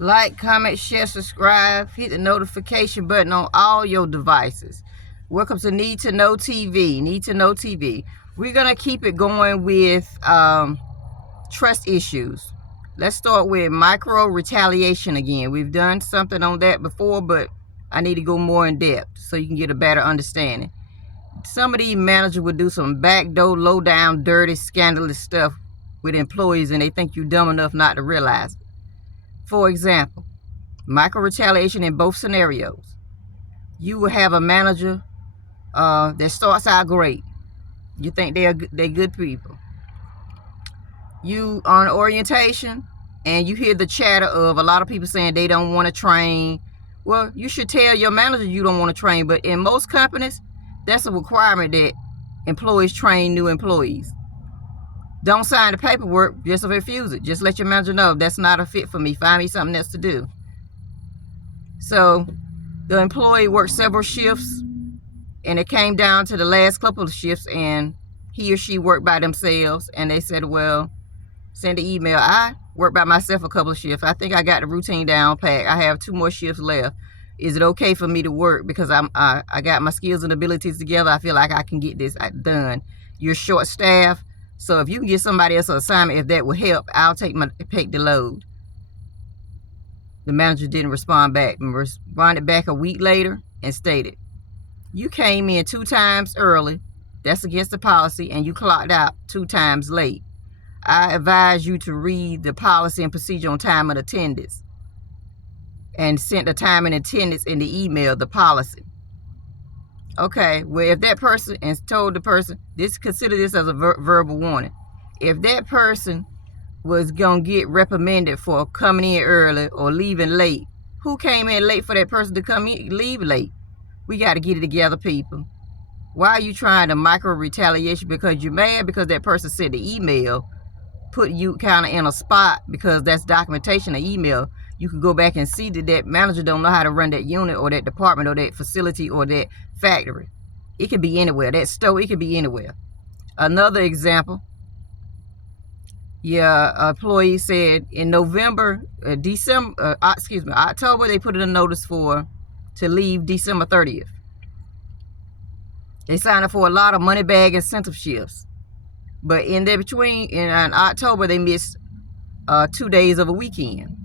Like, comment, share, subscribe. Hit the notification button on all your devices. Welcome to Need to Know TV. Need to Know TV. We're going to keep it going with trust issues. Let's start with micro retaliation again. We've done something on that before, but I need to go more in depth so you can get a better understanding. Some of these managers would do some backdoor, low down, dirty, scandalous stuff with employees, and they think you're dumb enough not to realize it. For example, micro retaliation in both scenarios. You will have a manager that starts out great. You think they're good people. You on orientation and you hear the chatter of a lot of people saying they don't want to train. Well, you should tell your manager you don't want to train, but in most companies, that's a requirement that employees train new employees. Don't sign the paperwork, just refuse it. Just let your manager know that's not a fit for me. Find me something else to do. So the employee worked several shifts, and it came down to the last couple of shifts, and he or she worked by themselves, and they said, well, send the email. I worked by myself a couple of shifts. I think I got the routine down pat. I have 2 more shifts left. Is it okay for me to work because I got my skills and abilities together? I feel like I can get this done. You're short staffed, so if you can get somebody else an assignment, if that will help, I'll take the load. The manager didn't respond back. And responded back a week later and stated, you came in 2 times early. That's against the policy, and you clocked out 2 times late. I advise you to read the policy and procedure on time and attendance, and sent the time and attendance in the email, the policy. Okay, well, if that person, and told the person, consider this as a verbal warning. If that person was going to get reprimanded for coming in early or leaving late, who came in late for that person to leave late? We got to get it together, people. Why are you trying to micro retaliation? Because you're mad because that person sent the email, put you kind of in a spot because that's documentation of email. You can go back and see that manager don't know how to run that unit or that department or that facility or that factory. It could be anywhere. That store, it could be anywhere. Another example, employee said in October, they put in a notice to leave December 30th. They signed up for a lot of money bag incentive shifts. But in between, in October, they missed 2 days of a weekend.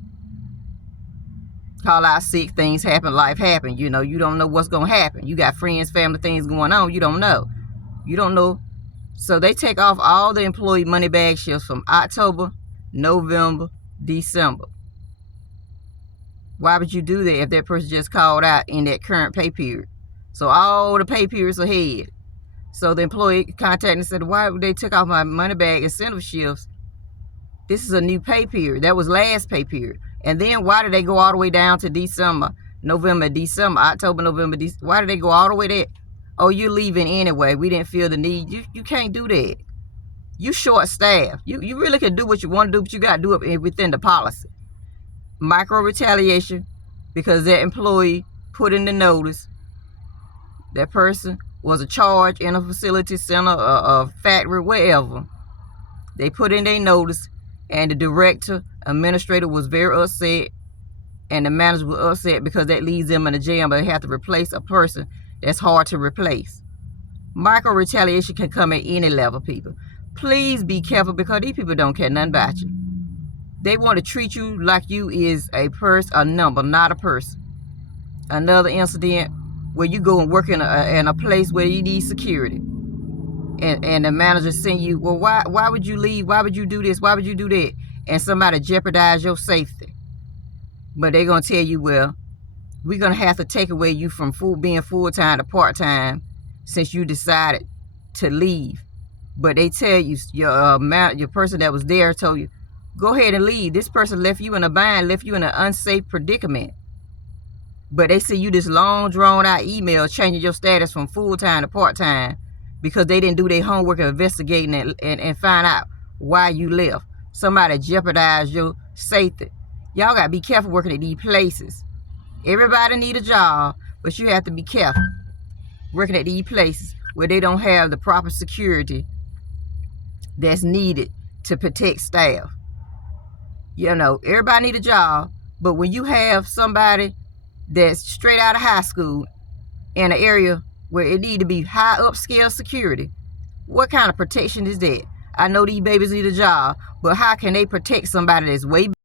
Call out sick, things happen, life happen. You don't know what's going to happen. You got friends, family, things going on. You don't know. So they take off all the employee money bag shifts from October, November, December. Why would you do that if that person just called out in that current pay period? So all the pay periods ahead. So the employee contacted and said, why would they take off my money bag incentive shifts? This is a new pay period. That was last pay period. And then why did they go all the way down to December, November, December, October, November, December? Why did they go all the way there? Oh, you're leaving anyway. We didn't feel the need. You can't do that. You short staff. You really can do what you want to do, but you got to do it within the policy. Micro retaliation because that employee put in the notice. That person was a charge in a facility center, a factory, wherever. They put in their notice, and the director, administrator was very upset, and the manager was upset because that leaves them in a jam, but they have to replace a person that's hard to replace. Micro retaliation can come at any level, people. Please be careful because these people don't care nothing about you. They want to treat you like you is a number, not a person. Another incident where you go and work in a place where you need security, and the manager send you, well, why would you leave? Why would you do this? Why would you do that? And somebody jeopardize your safety. But they're going to tell you, well, we're going to have to take away you from being full-time to part-time since you decided to leave. But they tell you, your person that was there told you, go ahead and leave. This person left you in a bind, left you in an unsafe predicament. But they send you this long, drawn-out email changing your status from full-time to part-time because they didn't do their homework of investigating and find out why you left. Somebody jeopardized your safety. Y'all got to be careful working at these places. Everybody need a job, but you have to be careful working at these places where they don't have the proper security that's needed to protect staff. Everybody need a job, But when you have somebody that's straight out of high school in an area where it need to be high upscale security, what kind of protection is that? I know these babies need a job, but how can they protect somebody that's way